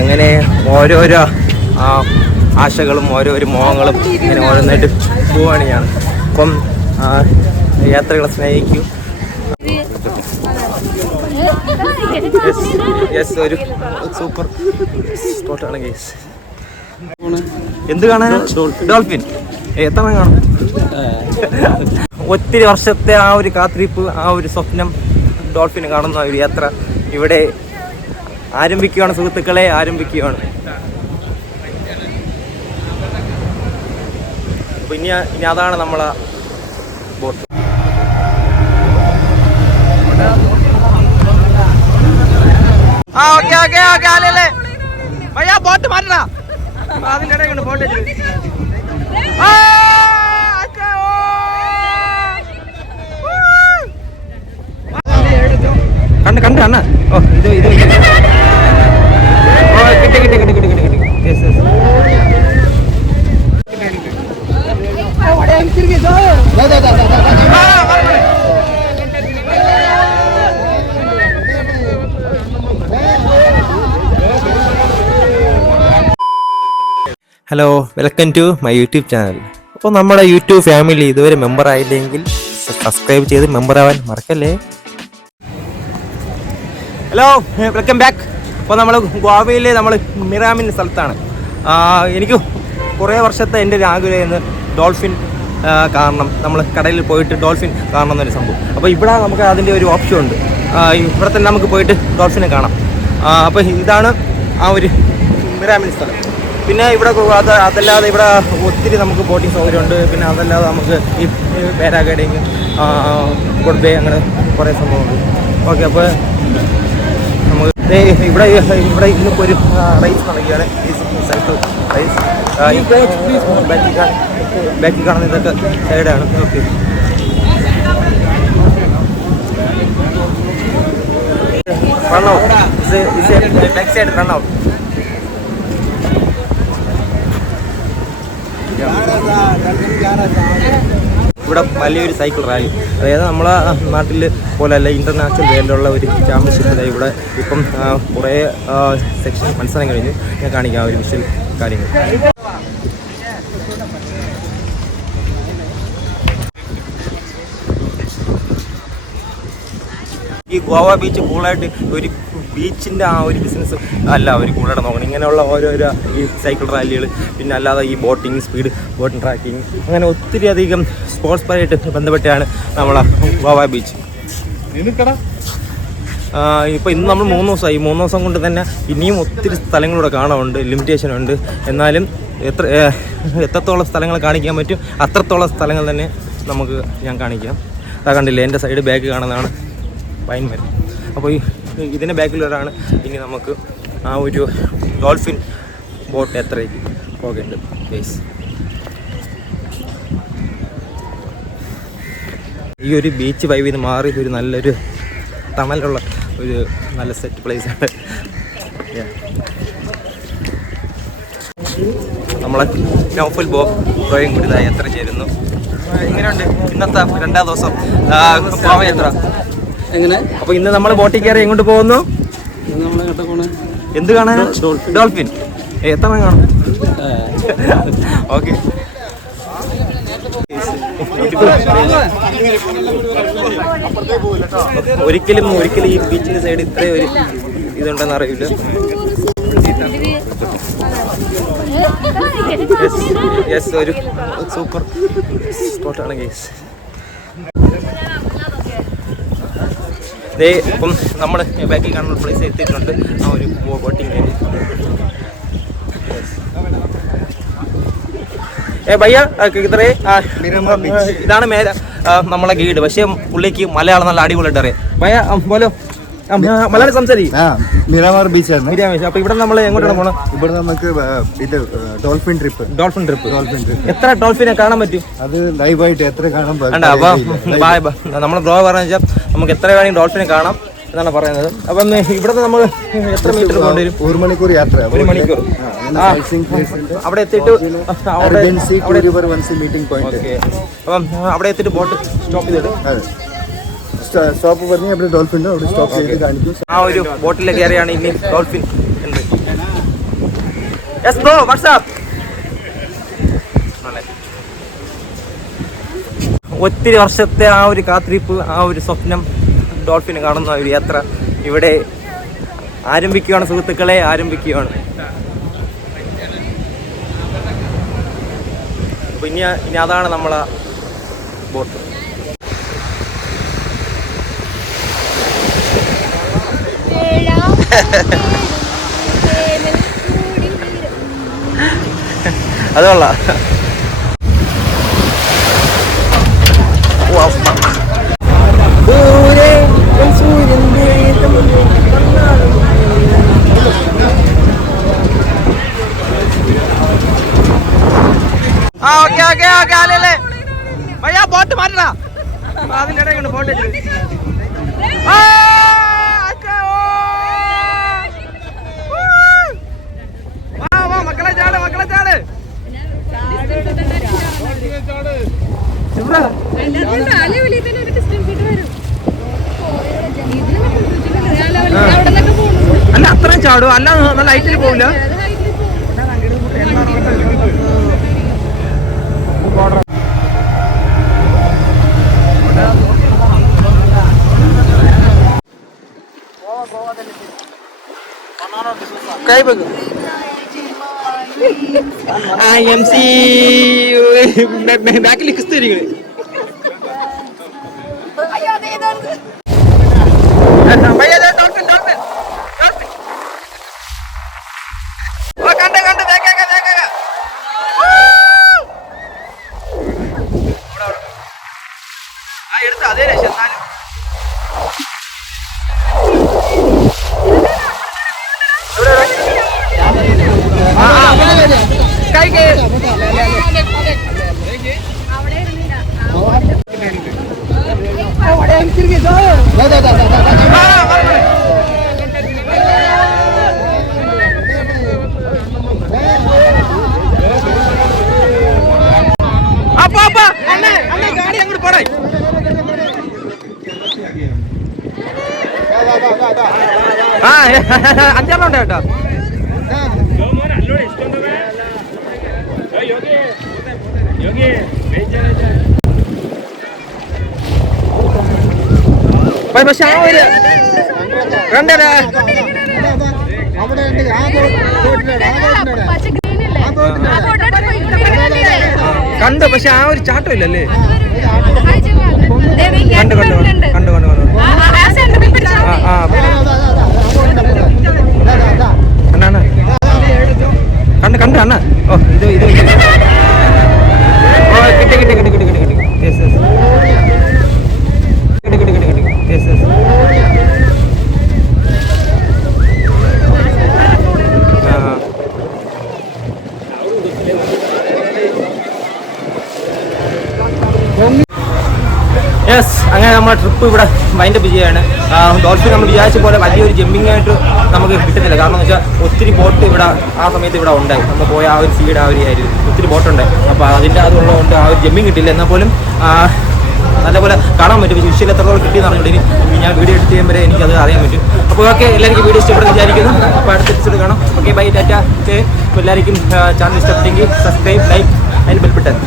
അങ്ങനെ ഓരോരോ ആശകളും ഓരോരോ മോഹങ്ങളും ഇങ്ങനെ ഓരോന്നായിട്ട് പോവുകയാണ് ഞാൻ. അപ്പം യാത്രകളെ സ്നേഹിക്കൂ. ഒരു സൂപ്പർ സ്പോട്ടാണ് ഗൈസ്. എന്ത് കാണാനാ? ഡോൾഫിൻ. എത്ര കാണും? ഒത്തിരി വർഷത്തെ ആ ഒരു കാത്തിരിപ്പ്, ആ ഒരു സ്വപ്നം, ഡോൾഫിൻ കാണുന്ന ഒരു യാത്ര ഇവിടെ ആരംഭിക്കുകയാണ് സുഹൃത്തുക്കളെ, ആരംഭിക്കുകയാണ്. അപ്പോൾ ഇനി അതാണ് നമ്മളെ ബോട്ട്. അല്ലേ ഭയ്യാ, ബോട്ട് മാറ്റടാ. അതിൻ്റെ ഇടയിൽ ബോട്ട് കണ്ട് അണ്ണ. ഓ ഇത് കിട്ടി. Hello, welcome to my YouTube channel. അപ്പോൾ നമ്മുടെ യൂട്യൂബ് ഫാമിലി ഇതുവരെ മെമ്പർ ആയില്ലെങ്കിൽ സബ്സ്ക്രൈബ് ചെയ്ത് മെമ്പർ ആവാൻ മറക്കല്ലേ. Hello, welcome back. അപ്പോൾ നമ്മൾ ഗോവയിലെ നമ്മൾ മിറാമിൻ സ്ഥലത്താണ്. എനിക്ക് കുറേ വർഷത്തെ എൻ്റെ ഒരു ആഗ്രഹമായിരുന്നു ഡോൾഫിൻ കാണണം. നമ്മൾ കടലിൽ പോയിട്ട് ഡോൾഫിൻ കാണണം എന്നൊരു സംഭവം. അപ്പോൾ ഇവിടെ നമുക്ക് അതിൻ്റെ ഒരു ഓപ്ഷൻ ഉണ്ട്. ഇവിടെ തന്നെ നമുക്ക് പോയിട്ട് ഡോൾഫിനെ കാണാം. അപ്പോൾ ഇതാണ് ആ ഒരു മിറാമിൻ സ്ഥലം. പിന്നെ ഇവിടെ അതല്ലാതെ ഇവിടെ ഒത്തിരി നമുക്ക് ബോട്ടിംഗ് സൗകര്യമുണ്ട്. പിന്നെ അതല്ലാതെ നമുക്ക് ഈ പാരാഗ്ലൈഡിങ്, ഗുഡ് ബേ, അങ്ങനെ കുറേ സംഭവമുണ്ട്. ഓക്കെ, അപ്പോൾ നമുക്ക് ഇവിടെ ഇന്നിപ്പോൾ ഒരു റേസ് നടക്കുകയാണ്. Cycle race. ബാക്കിൽ കാണുന്ന ഇതൊക്കെ സൈഡാണ്. Okay, run out. Back side run out. ഇവിടെ വലിയൊരു സൈക്കിൾ റാലി, അതായത് നമ്മളെ നാട്ടിൽ പോലെയല്ല, ഇൻ്റർനാഷണൽ ലെവലിലുള്ള ഒരു ചാമ്പ്യൻഷിപ്പ്. ഇവിടെ ഇപ്പം കുറേ സെക്ഷൻ മത്സരം കഴിഞ്ഞ് ഞാൻ കാണിക്കാം ഒരു വിഷ്വൽ കാര്യങ്ങൾ. ഈ ഗോവ ബീച്ച് കൂളായിട്ട് ഒരു ബീച്ചിൻ്റെ ആ ഒരു ബിസിനസ് അല്ല അവർ കൂടെ നോക്കണം. ഇങ്ങനെയുള്ള ഓരോരോ ഈ സൈക്കിൾ റാലികൾ, പിന്നെ അല്ലാതെ ഈ ബോട്ടിങ്, സ്പീഡ് ബോട്ടിങ്, ട്രാക്കിങ്, അങ്ങനെ ഒത്തിരി അധികം സ്പോർട്സ് പരമായിട്ട് ബന്ധപ്പെട്ടാണ് നമ്മളെ ഗോവ ബീച്ച്. ഇപ്പോൾ ഇന്ന് നമ്മൾ 3 ദിവസമായി. 3 ദിവസം കൊണ്ട് തന്നെ ഇനിയും ഒത്തിരി സ്ഥലങ്ങളിലൂടെ കാണാനുണ്ട്. ലിമിറ്റേഷൻ ഉണ്ട്. എന്നാലും എത്രത്തോളം സ്ഥലങ്ങൾ കാണിക്കാൻ പറ്റും അത്രത്തോളം സ്ഥലങ്ങൾ തന്നെ നമുക്ക് ഞാൻ കാണിക്കാം. കണ്ടില്ലേ, എൻ്റെ സൈഡ് ബാക്ക് കാണുന്നതാണ് പൈൻ മരം. അപ്പോൾ ഇതിൻ്റെ ബാക്കിലൂടെയാണ് ഇനി നമുക്ക് ആ ഒരു ഡോൾഫിൻ ബോട്ട് യാത്രയ്ക്ക് പോകേണ്ടത്. ഗൈസ്, ഈ ഒരു ബീച്ച് വൈബിൽ നിന്ന് മാറി ഒരു നല്ലൊരു തണലുള്ള ഒരു നല്ല സെറ്റ് പ്ലേസാണ്. നമ്മളെ നൗഫൽ ബ്രോയും കൂടി ഇതായി യാത്ര ചേരുന്നു. എങ്ങനെയുണ്ട് ഇന്നത്തെ 2ാം ദിവസം ഗോവ യാത്ര? എങ്ങനെ? അപ്പോൾ ഇന്ന് നമ്മൾ ബോട്ടിൽ കയറി എങ്ങോട്ട് പോകുന്നു? എന്ത് കാണാൻ? ഡോൾഫിൻ. എത്ര കാണും? ഓക്കെ, ഒരിക്കലും ഈ ബീച്ചിന്റെ സൈഡ് ഇത്രയും ഒരു ഇതുണ്ടെന്ന് അറിയില്ല. ഒരു സൂപ്പർ സ്പോട്ടാണ് ഗൈസ്. അപ്പം നമ്മൾ ബാക്കിൽ കാണുന്ന പ്ലേസ് എത്തിയിട്ടുണ്ട്. ആ ഒരു ബോട്ടിങ് ഏരിയ. ഭയ്യ ഇത്രേ ഇതാണ് നമ്മളെ ഗൈഡ്. പക്ഷേ പുള്ളിക്ക് മലയാളം നല്ല അടിപൊളിയായിട്ട് അറിയാം. ഭയ്യ പോലോ, മലയാളം സംസാരിക്കും. മിറാമാർ ബീച്ചാണ്. അപ്പൊ ഇവിടെ നമ്മൾ എങ്ങോട്ടാണ് പോകണം? ഇവിടെ നമുക്ക് ഇത് ഡോൾഫിൻ ട്രിപ്പ്. എത്ര ഡോൾഫിനെ കാണാൻ പറ്റും? അത് ലൈവായിട്ട് എത്ര കാണാൻ പറ്റും? അപ്പൊ നമ്മളെ ബ്രോ പറഞ്ഞു വെച്ചാൽ നമുക്ക് എത്ര വേണമെങ്കിൽ ഡോൾഫിനെ കാണാം എന്നാണ് പറയുന്നത്. അപ്പം ഇവിടെ നമ്മൾ എത്ര മീറ്റർ പോകേണ്ടി വരും? 1 മണിക്കൂർ യാത്ര. 1 മണിക്കൂർ. അവിടെ എത്തിയിട്ട് മീറ്റിംഗ് പോയിന്റ്. അപ്പം അവിടെ എത്തിയിട്ട് ബോട്ട് സ്റ്റോപ്പ് ചെയ്തിട്ട് സ്റ്റോപ്പ് പറഞ്ഞ് അവിടെ ഡോൾഫിൻ അവിടെ സ്റ്റോപ്പ് ചെയ്ത് കാണിക്കും. ആ ഒരു ബോട്ടിൽ കയറിയാണ് ഇനി ഡോൾഫിൻ ഉണ്ട്. Yes bro WhatsApp. ഒത്തിരി വർഷത്തെ ആ ഒരു കാത്തിരിപ്പ്, ആ ഒരു സ്വപ്നം, ഡോൾഫിനെ കാണുന്ന ഒരു യാത്ര ഇവിടെ ആരംഭിക്കുകയാണ് സുഹൃത്തുക്കളെ, ആരംഭിക്കുകയാണ്. അപ്പോൾ ഇനി അതാണ് നമ്മളെ ബോട്ട്. അത് കൊള്ളാം. ബോട്ട് മാറ്റടാ, അതിൻ്റെ ഇടയിൽ കൊണ്ട് ബോട്ട് മക്കളെ ചാട്, മക്കളെ ചാട്. അല്ല അത്രയും ചാടും, അല്ല നല്ല ഹൈറ്റിൽ പോവില്ല. ബാക്കിൽ ക്രിസ്ത്യരികൾ എടുത്ത അതേ രക്ഷ. ഗാഡി അങ്ങോട്ട് പോടാ. അഞ്ചെണ്ണം ഉണ്ട് കേട്ടോ. പക്ഷെ ആ ഒരു കണ്ടേ കണ്ടു, പക്ഷെ ആ ഒരു ചാട്ടം ഇല്ലല്ലേ. കണ്ടു കണ്ടു കണ്ടു കണ്ടു കണ്ടു കണ്ട് കണ്ട് അണ്ണ. ഓ ഇത് ഇത് ഓ കിട്ടി കിട്ടി കിട്ടി കിട്ടി കിട്ടി കിട്ടി. യെസ് യെസ് കിട്ടി കിട്ടി കിട്ടി കിട്ടി. Yes yes. യെസ്, അങ്ങനെ നമ്മുടെ ട്രിപ്പ് ഇവിടെ വൈൻഡപ്പ് ചെയ്യുകയാണ്. ഡോൾഫിൻ നമ്മൾ വിചാരിച്ച പോലെ വലിയൊരു ജമ്പിങ് ആയിട്ട് നമുക്ക് കിട്ടുന്നില്ല. കാരണം എന്ന് വെച്ചാൽ ഒത്തിരി ബോട്ട് ഇവിടെ ആ സമയത്ത് ഇവിടെ ഉണ്ടായി. നമ്മൾ പോയ ആ ഒരു സീഡ് ആ ഒരു ആയിരുന്നു, ഒത്തിരി ബോട്ടുണ്ടായി. അപ്പോൾ അതിൻ്റെ അതുള്ളതുകൊണ്ട് ആ ഒരു ജമ്പിങ് കിട്ടില്ല. എന്നാൽ പോലും നല്ലപോലെ കാണാൻ പറ്റും. വിഷ്വൽ എത്രത്തോളം കിട്ടിയെന്ന് അറിഞ്ഞിട്ട് ഞാൻ വീഡിയോ എഡിറ്റ് ചെയ്യുമ്പോൾ എനിക്കത് അറിയാൻ പറ്റും. അപ്പോൾ ഓക്കെ, എല്ലാവർക്കും വീഡിയോ ഇഷ്ടപ്പെടുന്ന വിചാരിക്കുന്നു. അപ്പോൾ അടുത്ത എപ്പിസോഡ് കാണാം. Okay bye Tata. അപ്പോൾ എല്ലാവർക്കും ചാനൽ ഇഷ്ടപ്പെട്ടെങ്കിൽ സബ്സ്ക്രൈബ്, ലൈക്ക്, അതിന് ബെൽ ബട്ടൺ.